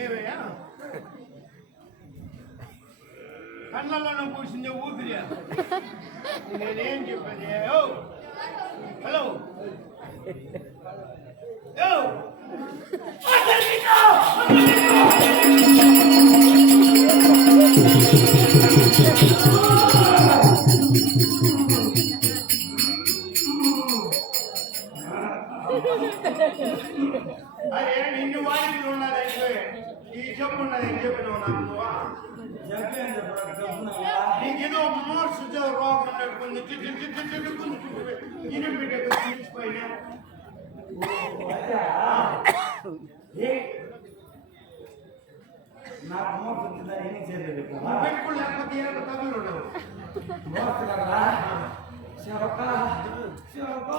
ఏవయ్యా కళ్ళల్లో కూర్చుందే ఊపిరి నేనేం చెప్పాను హలో అరే నిన్ను వారికి ఉన్నదైతే ఈ చెప్పు ఉన్నది చెప్పిన నీకేదో మోర్సు రోగం ఉన్నట్టుంది తీసిపోయినా నాకు మోర్సు వచ్చిందా ఏం చేయలేదు పెట్టుకుని లేకపోతే ఏదో తగులు ఉండవు మోర్సు కదా శివక శివక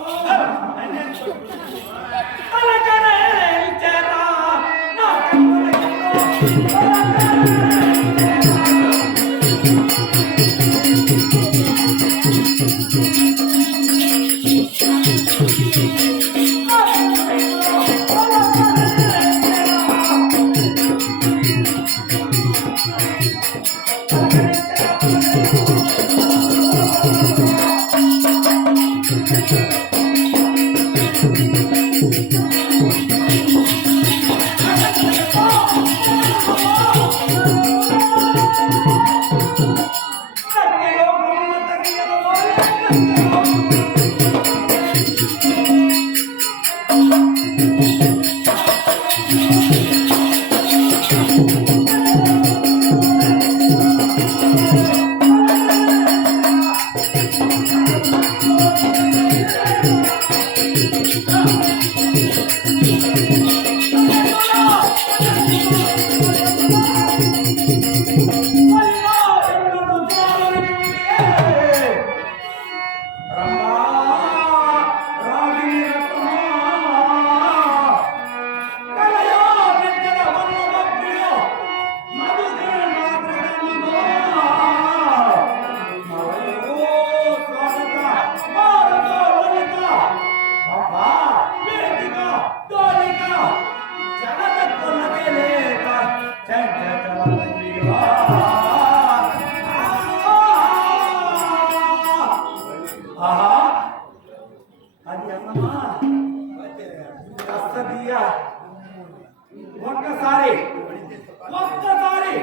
ఒక్కసారి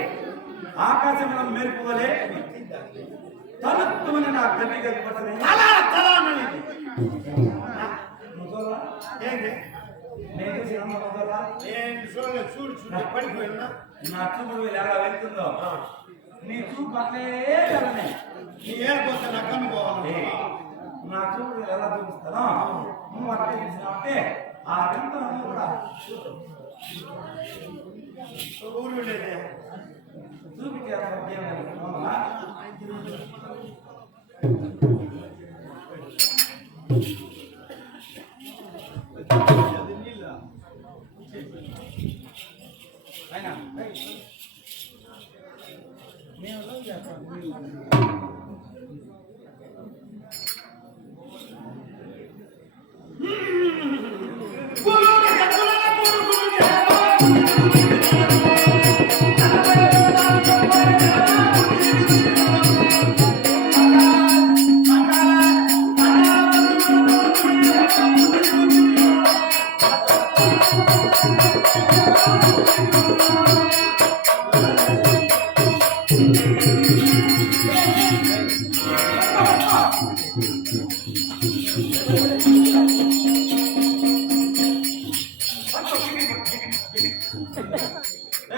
ఆకాశంలో మెరుపువలే తలెత్తుమని నా కన్ను గడిపడమే పడిపోయినా నా చూపు ఎలా వెళ్తుందో నీ చూపు అట్లే వెళ్ళనే నీ ఏర్పోతే నా కన్ను పోవాలి నా చూపు ఎలా చూపిస్తానో నువ్వు అట్లే చూసినావంటే ఆ గంట కూడా ఊరు లేదే చూపితే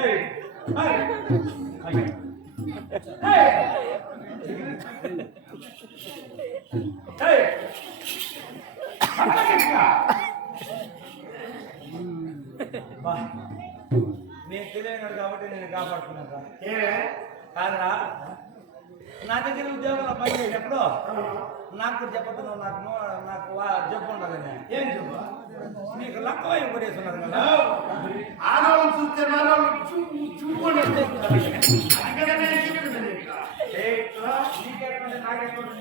ఏయ్ ఏయ్ ఏయ్ ఏయ్ అక్కడికి బా నేను తెలియనాడు కాబట్టి నేను కాపాడుతున్నాను రా. ఏమే కాదురా నా దగ్గర ఉద్యోగంలో పని చేసినప్పుడు నాకు చెప్పతున్నావు నాకు జబ్బు ఉండదని ఏం చెప్పు నీకు లక్కవై కొట్టేస్తున్నారు కదా ఆడవాళ్ళని చూస్తే మరవాళ్ళు చూపుకొని అందుకనే నేను చెప్పింది నీకు. నీకేటువంటి నాకేటువంటి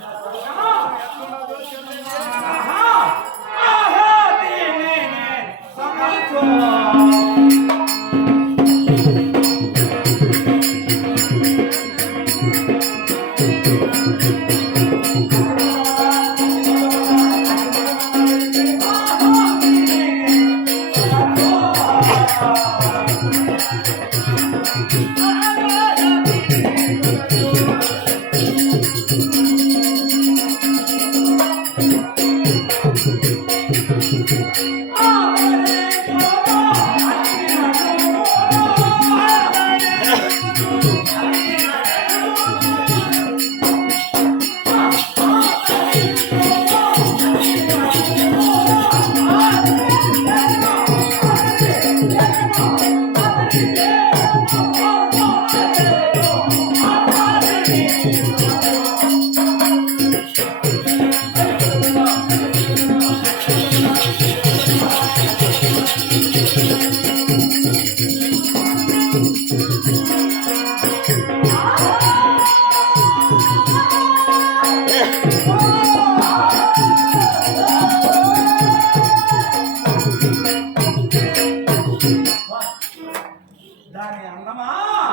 దాని అన్నమా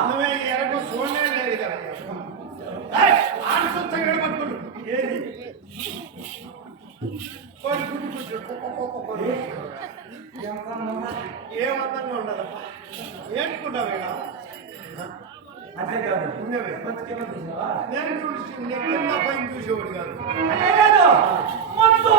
నువ్వే ఎరకు చూడనే లేదు కదా ఆడు సొంతంగా పట్టుకుంటు ఏది కొన్ని గుడ్డు కూర్చోడు ఏమందంగా ఉండదమ్మా ఏంటుకుంటావు ఇక్కడ అదే కాదు ఉన్నవే నేను చూసి నెక్కింద పైన చూసేవాడు కాదు అదే కాదు మొత్తం